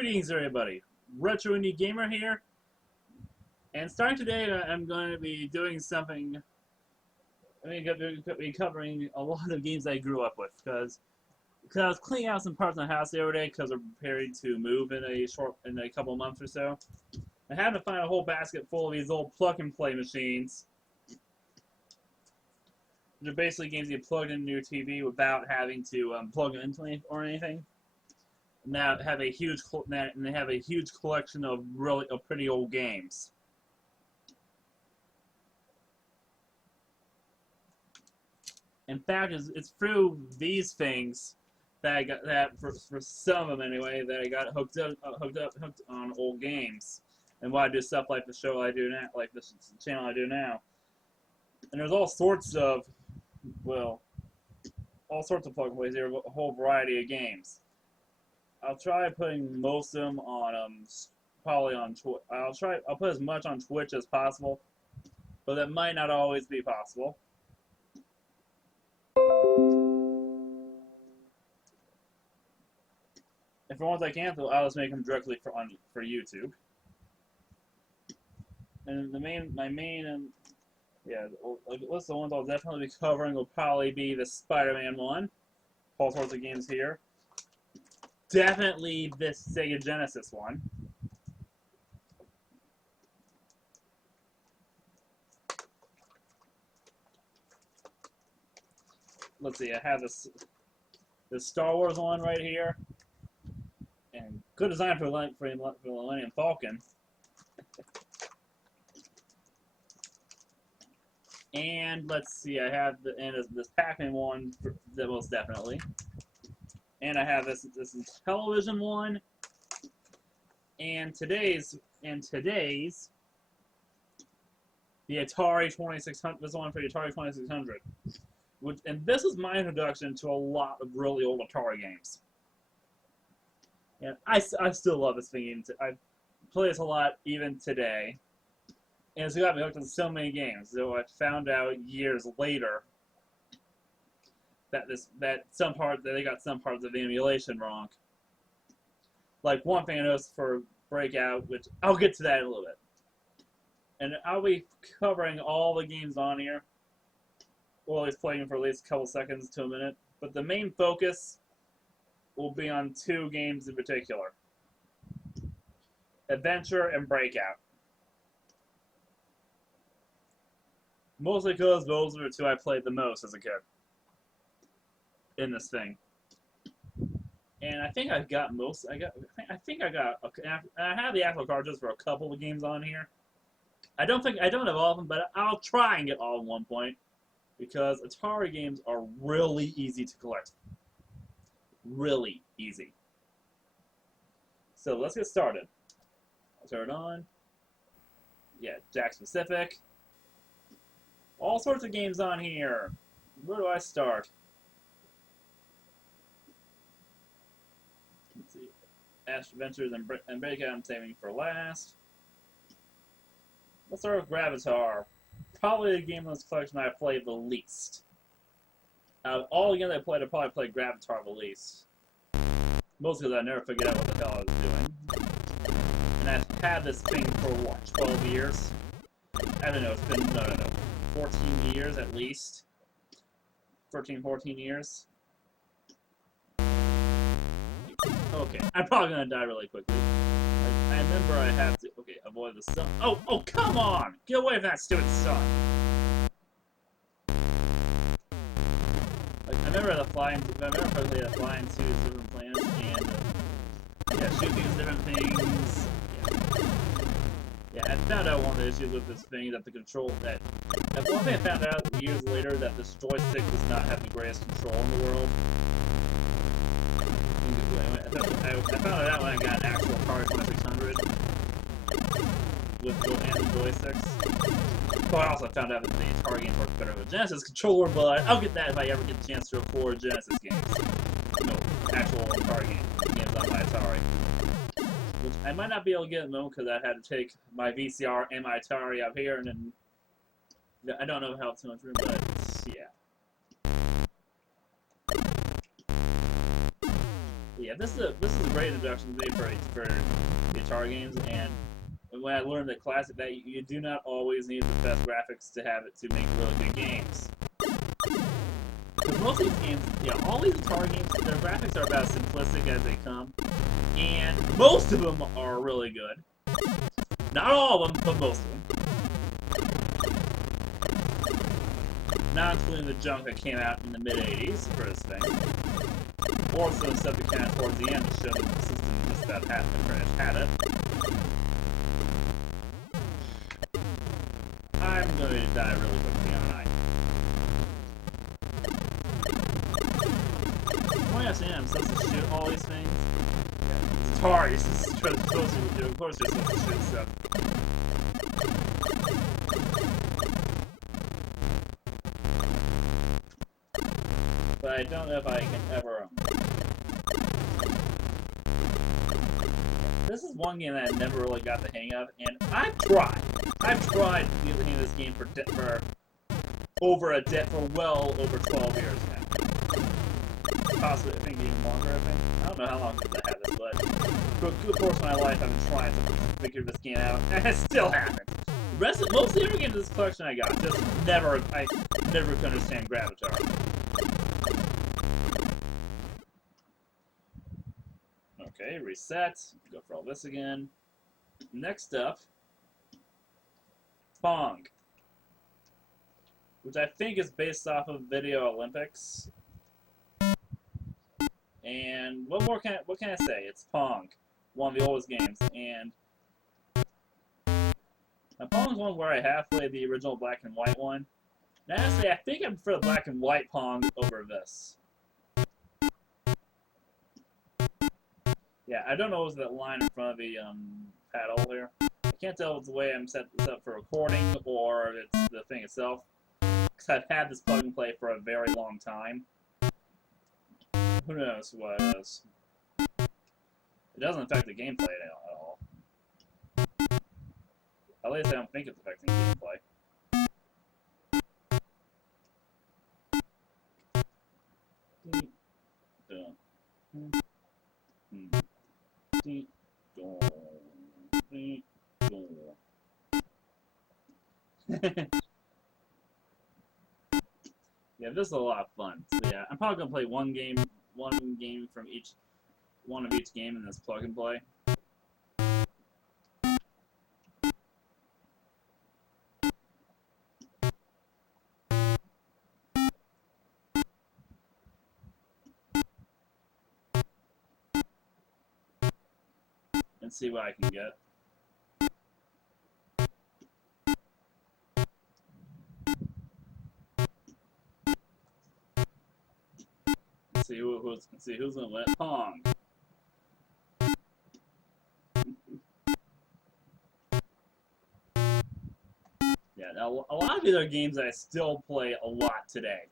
Greetings, everybody. Retro Indie Gamer here, and starting today, I'm going to be doing something. I'm going to be covering a lot of games I grew up with, because I was cleaning out some parts of the house the other day because we're preparing to move in a couple months or so. I had to find a whole basket full of these old plug-and-play machines. They're basically games you plug into your TV without having to plug it into or anything. Now have a huge collection of pretty old games. In fact, it's through these things that I got for some of them anyway that I got hooked on old games, and why I do stuff like the show I do now, like this channel I do now. And there's all sorts of plug and plays here, a whole variety of games. I'll try putting most of them on probably on Twitch. I'll put as much on Twitch as possible, but that might not always be possible. And for ones I can't, I'll just make them directly for YouTube. And the list of ones I'll definitely be covering will probably be the Spider-Man one, all sorts of games here. Definitely this Sega Genesis one. Let's see, I have this Star Wars one right here, and good design for the Millennium Falcon. And let's see, I have this Pac-Man one most definitely. And I have this television one, and today's the Atari 2600. This one for the Atari 2600, and this is my introduction to a lot of really old Atari games. And I still love this thing. I play this a lot even today, and it's got me hooked on so many games. So I found out years later that they got some parts of the emulation wrong. Like one thing I noticed for Breakout, which I'll get to that in a little bit. And I'll be covering all the games on here, or at least playing them for at least a couple seconds to a minute. But the main focus will be on two games in particular: Adventure and Breakout. Mostly because those are the two I played the most as a kid in this thing. And I think I got most. I have the actual cartridges for a couple of games on here. I don't have all of them, but I'll try and get all in one point, because Atari games are really easy to collect. Really easy. So let's get started. I'll turn it on. Yeah, Jack Specific. All sorts of games on here. Where do I start? Let's see. Ash Adventures and Breakout I'm saving for last. Let's start with Gravatar. Probably the game in this collection I played the least. Out of all the games I played, I probably played Gravatar the least. Mostly because I never forget out what the hell I was doing. And I've had this thing for what, 12 years? I don't know, it's been, no, 14 years at least. 13, 14 years. Okay, I'm probably gonna die really quickly. I remember I have to, avoid the sun. Oh, come on! Get away from that stupid sun! I remember flying to different planets, and, shoot these different things. Yeah, I found out one of the issues with this thing, that one thing I found out years later, that this joystick does not have the greatest control in the world. I found it out when I got an actual Atari 2600 with dual-handed joysticks. But I also found out that the Atari game works better with a Genesis controller, but I'll get that if I ever get the chance to record Genesis games. No, actual Atari games on my Atari. Which I might not be able to get at the moment because I had to take my VCR and my Atari up here, and then I don't know how too much room, but yeah. Yeah, this is a great introduction to me for the Atari games, and when I learned that classic that you do not always need the best graphics to have it to make really good games. Because most of these games, yeah, all these Atari games, their graphics are about as simplistic as they come, and most of them are really good. Not all of them, but most of them. Not including the junk that came out in the mid-'80s for this thing. Or some stuff that came out towards the end to show that the system just about had it. I'm going to die really quickly, aren't I? Oh yes, I am supposed to shoot all these things. It's Atari, it's supposed to do. Of course you're supposed to shoot stuff. But I don't know if I can ever. This is one game that I never really got the hang of, and I've tried to get the hang of this game for well over 12 years now. Possibly, I think even longer. I don't know how long since I had this, but for a good portion of my life, I've been trying to figure this game out, and I still haven't. Mostly every game in this collection I got, I never could understand Gravatar. Okay, reset. Go for all this again. Next up, Pong, which I think is based off of Video Olympics. And what can I say? It's Pong, one of the oldest games, and now Pong's one where I have played the original black and white one. And honestly, I think I prefer the black and white Pong over this. Yeah, I don't know if it's that line in front of the paddle here. I can't tell if it's the way I'm set this up for recording or if it's the thing itself. Because I've had this plug and play for a very long time. Who knows what it is. It doesn't affect the gameplay at all. At least I don't think it's affecting gameplay. Yeah, this is a lot of fun. So yeah, I'm probably gonna play one game from one of each game in this plug and play. And see what I can get. See who's gonna win. Pong. Yeah, now a lot of these are games that I still play a lot today.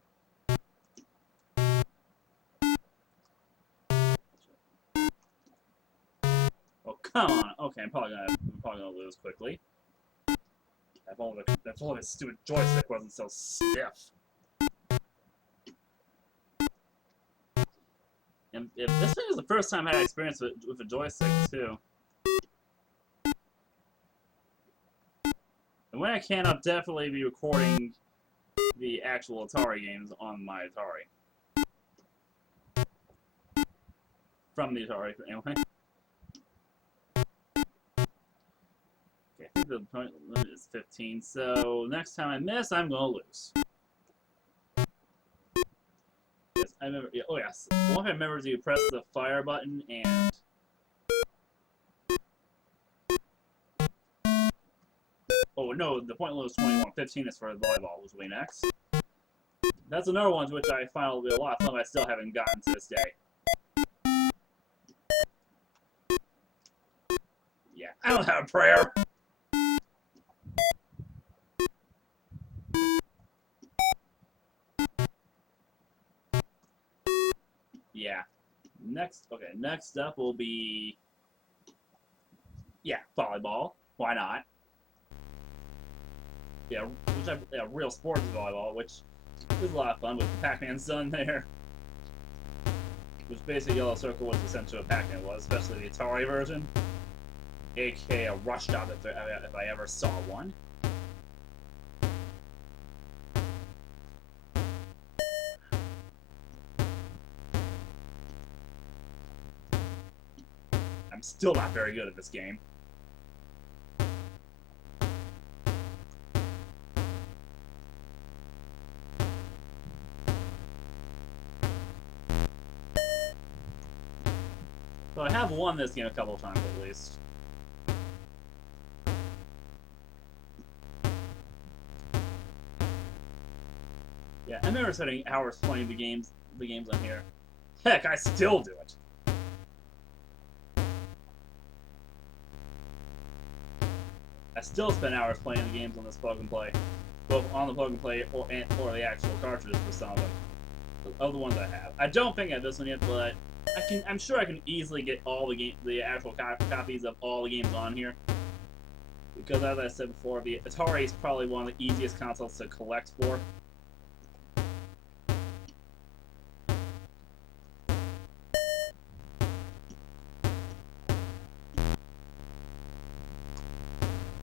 Oh come on! Okay, I'm probably gonna lose quickly. If only the stupid joystick wasn't so stiff. And if this thing was the first time I had experience with a joystick too. And when I can, I'll definitely be recording the actual Atari games on my Atari. From the Atari, anyway. Okay, I think the point limit is 15, so next time I miss, I'm gonna lose. Yes, I remember. Yeah, oh yes, one I remember to press the fire button and. Oh no, the point limit was 21. 15 is for volleyball, which will be next. That's another one to which I find will be a lot of fun, but I still haven't gotten to this day. Yeah, I don't have a prayer. Yeah. Next up will be, yeah, volleyball. Why not? Yeah, real sports volleyball, which is a lot of fun with Pac-Man's son there. which basically Yellow Circle was essentially what Pac-Man was, especially the Atari version, aka a rush job if I ever saw one. I'm still not very good at this game. So I have won this game a couple of times at least. Yeah, I remember spending hours playing the games on here. Heck, I still do it. I still spend hours playing the games on this plug and play, both on the plug and play or the actual cartridges for some of them. Of the ones I have, I don't think I have this one yet, but I'm sure I can easily get all the actual copies of all the games on here. Because as I said before, the Atari is probably one of the easiest consoles to collect for.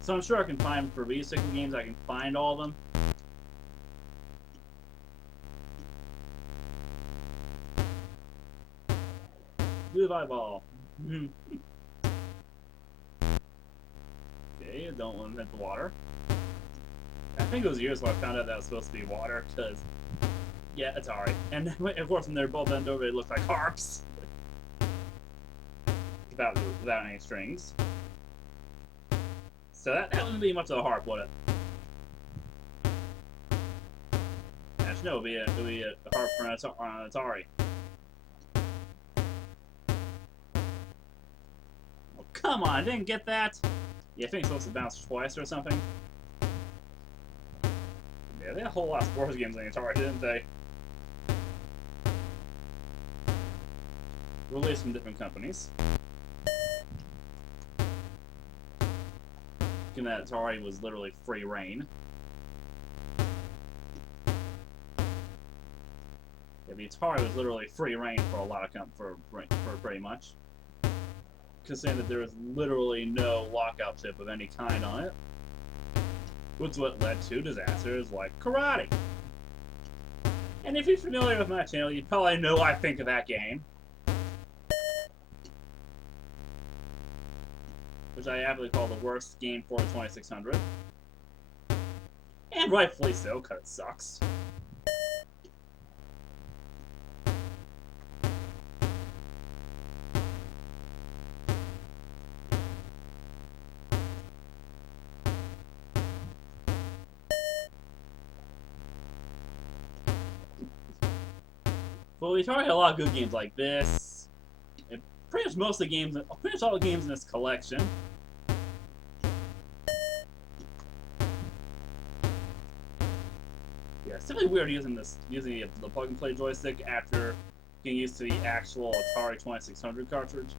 So I'm sure I can find, for these 6 games, I can find all of them. Do Volleyball. Okay, don't want to hit the water. I think it was years ago I found out that was supposed to be water, because, yeah, Atari. And of course, when they're both bent over, they look like harps. Without any strings. So that wouldn't be much of a harp, would it? Actually, no, it would be a harp on an Atari. Oh, come on, I didn't get that. Yeah, I think it's supposed to bounce twice or something. Yeah, they had a whole lot of sports games on the Atari, didn't they? Released from different companies. Given that Atari was literally free reign. Yeah, the Atari was literally free reign for a lot of for pretty much. Considering that there was literally no lockout chip of any kind on it. Which is what led to disasters like Karate. And if you're familiar with my channel, you probably know I think of that game. Which I aptly call the worst game for the 2600. And rightfully so, because it sucks. Well, we talked a lot of good games like this. And pretty much most of the games, pretty much all the games in this collection. Yeah, it's definitely weird using the plug and play joystick after getting used to the actual Atari 2600 cartridge,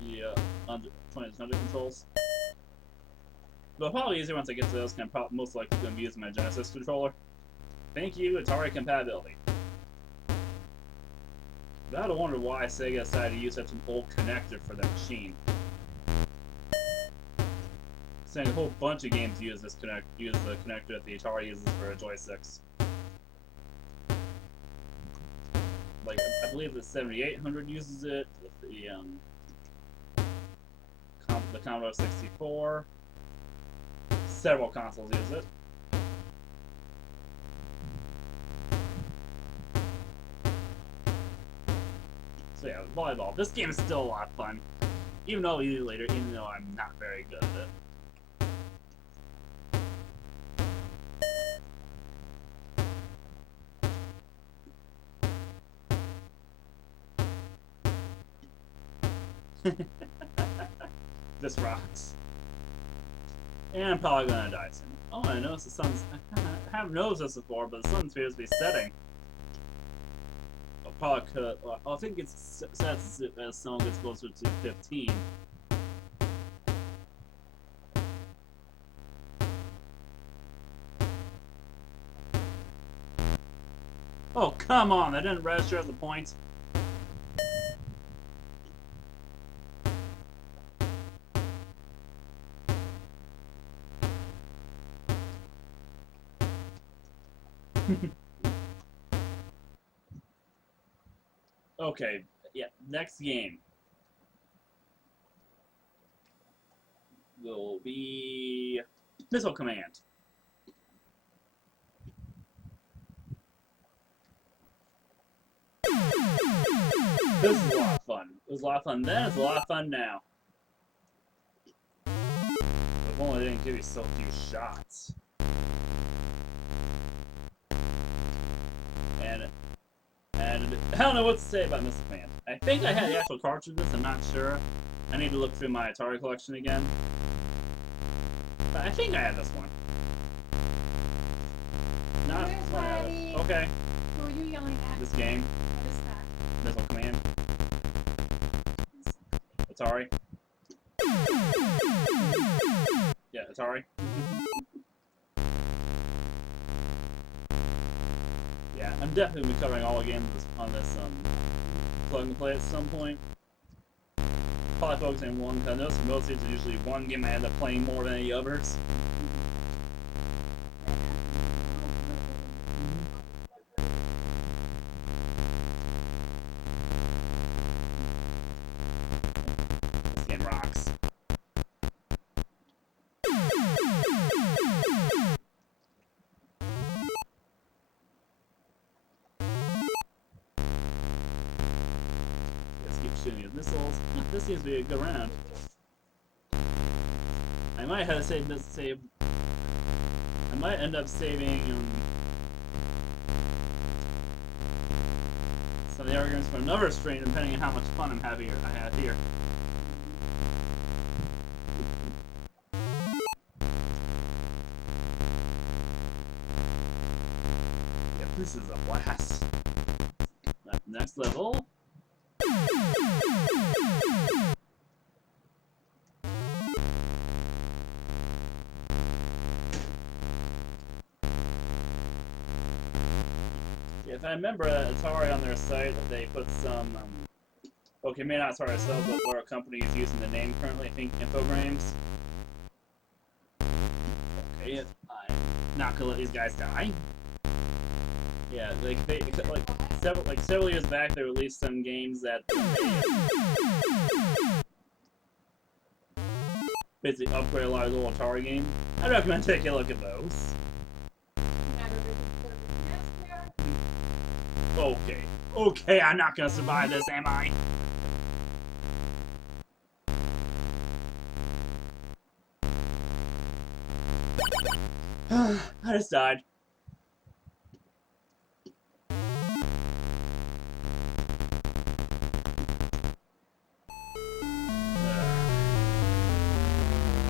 the 2600 controls. But probably easier once I get to those, I'm most likely going to be using my Genesis controller. Thank you, Atari compatibility. But I don't wonder why Sega decided to use such an old connector for their machine. Saying a whole bunch of games use the connector that the Atari uses for joysticks. Like, I believe the 7800 uses it, the Commodore 64. Several consoles use it. So yeah, Volleyball. This game is still a lot of fun. Even though even though I'm not very good at it. This rocks. And I'm probably gonna die soon. Oh, I noticed the sun's... I haven't noticed this before, but the sun appears to be setting. Probably could... I think it's set as the sun gets closer to 15. Oh, come on! That didn't register as a point. Okay, yeah, next game will be Missile Command. This is a lot of fun. It was a lot of fun then, it's a lot of fun now. If only they didn't give you so few shots. And I don't know what to say about Missile Command. I think I had the actual cartridge of this, I'm not sure. I need to look through my Atari collection again. But I think I had this one. Not okay. Who are you yelling at? This game. What is that? Missile Command. Atari. Yeah, Atari. Yeah, I'm definitely be covering all the games on this plug and play at some point. Probably focusing on one, because I notice most of it's usually one game I end up playing more than any others. This game rocks. Let's keep shooting his missiles. This seems to be a good round. I might have to save this save. I might end up saving some of the arguments for another stream, depending on how much fun I have here. Yeah, this is a blast. Next level. If I remember Atari on their site, that they put some, okay, maybe not Atari themselves, but what our company is using the name currently, I think, Infogrames. Okay, I'm not gonna let these guys die. Yeah, like several years back, they released some games that basically upgrade a lot of the old Atari games. I'd recommend taking a look at those. Okay. Okay, I'm not gonna survive this, am I? I just died.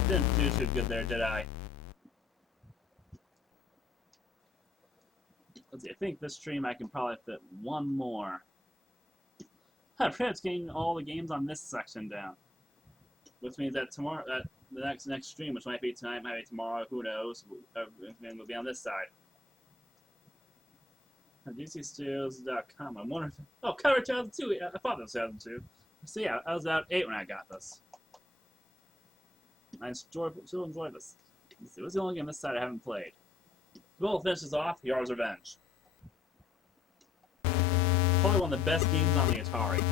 Didn't do too good there, did I? Let's see, I think this stream I can probably fit one more. Perhaps getting all the games on this section down. Which means that tomorrow, the next stream, which might be tonight, might be tomorrow, who knows, will be on this side. DCStudios.com. I wonder if... Oh, cover 2002! I thought it was 2002. So yeah, I was about 8 when I got this. I still enjoy this. Let's see, what's the only game on this side I haven't played? We'll finish this off, R.I.G's Revenge. Probably one of the best games on the Atari.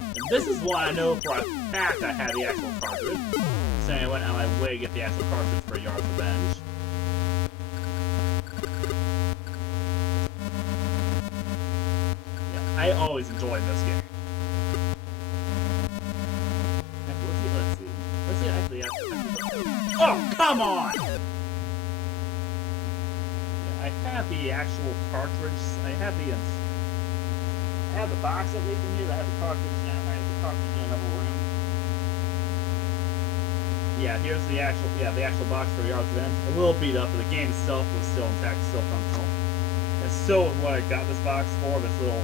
And this is why I know for a fact I had the actual cartridge. So I went out of my way to get the actual cartridge for R.I.G's Revenge. Yeah, I always enjoyed this game. Let's see, actually, yeah. Oh, come on! I have the actual cartridge. I have the box that they can use. I have the cartridge now. I have the cartridge in another room. Yeah, here's the actual box for R.I.G's Revenge. A little beat up, but the game itself was still intact, still functional. And so is what I got this box for. This little,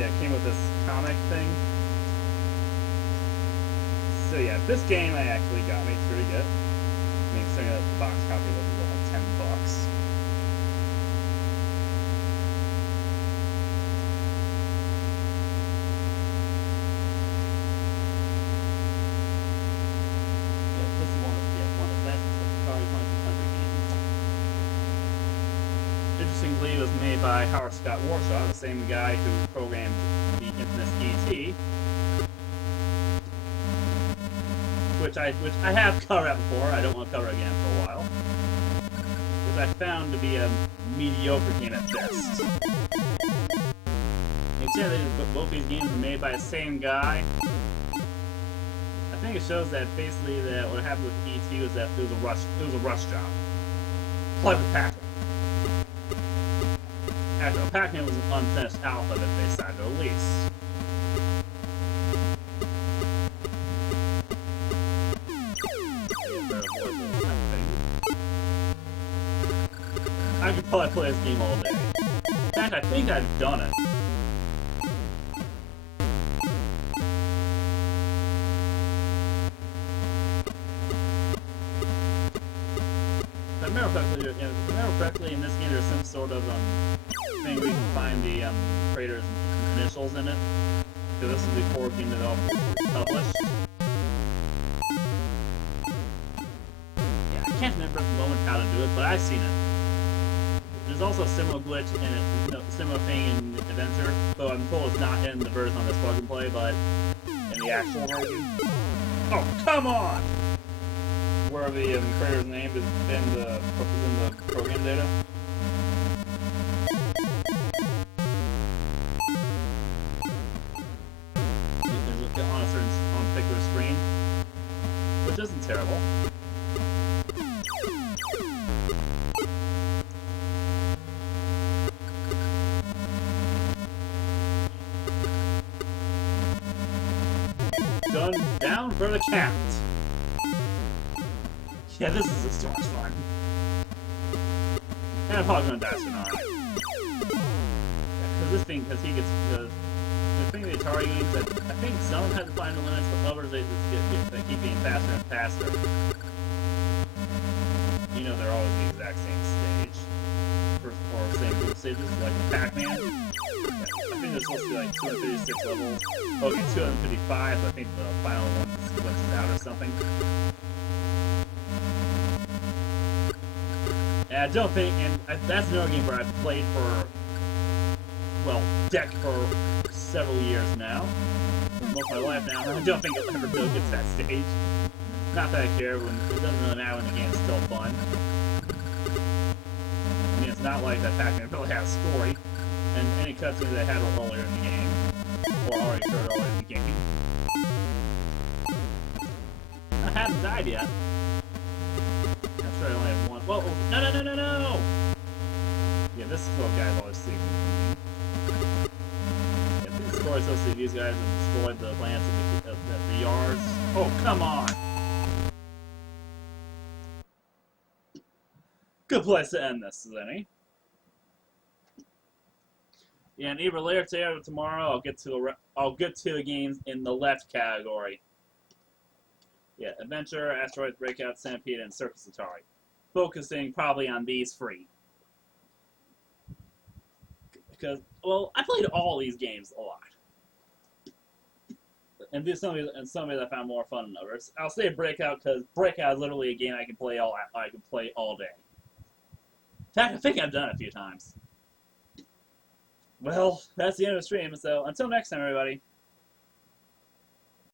yeah, it came with this comic thing. So yeah, this game I actually got me. It's pretty good. I mean, saying that the box copy was like $10. Yeah, this is one of the best Atari 2600 games. interestingly, was made by Howard Scott Warshaw, the same guy who programmed the infamous E.T., which I have covered out before. I don't want to cover again for a while, which I found to be a mediocre game at best. Instead, both these games were made by the same guy. I think it shows that basically that what happened with E.T. was that it was a rush job. Like with Pac-Man. Actually, Pac-Man was an unfinished alpha that they decided to release. I could probably play this game all day. In fact, I think I've done it. If I remember correctly, in this game there's some sort of thing where you can find the creator's initials in it. Because this is before game developed was published. Yeah, I can't remember at the moment how to do it, but I've seen it. There's also a similar glitch in it, similar thing in Adventure, though I'm told it's not in the version on this plug and play, but in the actual version. Oh, come on! Where the creator's name is in the program data. On a particular screen, which isn't terrible. Down for the count. Yeah, this is so much fun. And I'm probably gonna die soon, alright. Because the thing with the Atari games, that I think some had to find the limits, but others they just keep getting faster and faster. You know, they're always the exact same stage. Or same group stages, like Pac-Man. I think there's supposed to be like 256 levels. Okay, 255, but I think the final one glitches out or something. And I don't think, and that's another game where I've played for, well, for several years now. Most of my life now. I don't think I'll ever go get to that stage. Not that I care, it doesn't really matter when the game's still fun. I mean, it's not like that Pac-Man really has a story, and any cutscenes that I had were earlier in the game, or already occurred earlier in the game. I haven't died yet. I'm sure I only have one. Whoa! No! Yeah, this is what guys always see. Yeah, the story's supposed to be these guys have destroyed the plants of the yards. Oh, come on! Good place to end this, Zenny. Yeah, and either later today or tomorrow, I'll get to the games in the left category. Yeah, Adventure, Asteroids, Breakout, Centipede, and Circus Atari. Focusing probably on these three. Because, well, I played all these games a lot. And there's some of these I found more fun than others. I'll say Breakout because Breakout is literally a game I can play all day. In fact, I think I've done it a few times. Well, that's the end of the stream, so until next time, everybody.